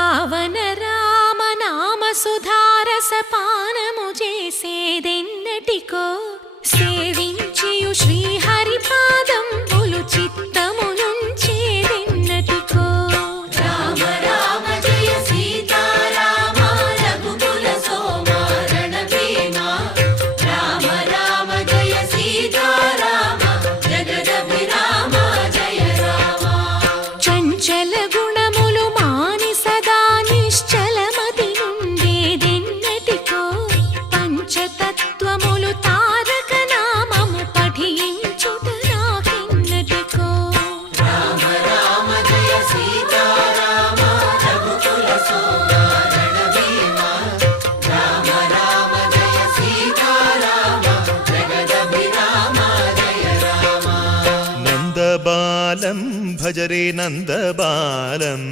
పావన రామ నామ సుధారసపానము చేసేదెన్నటికో సేవించియు శ్రీహరి పాదంబులు చిత్తమునుంచేదెన్నటికో రామ రామ జయ సీతారామ రఘుకుల సోమ రణభీమ రామ రామ జయ సీతారామ జగదభిరామ జయ రామ చంచల గుణములు మాని సదా నిశ్చలమతి నుండేదెన్నటికో పంచతత్వములు తారక నామము పఠించుట నాకెన్నటికో రామ రామ జయ సీతారామ రఘుకుల సోమ రణభీమ రామ రామ జయ సీతారామ జగదభిరామ జయ రామ నందబాలం భజరే నందబాలం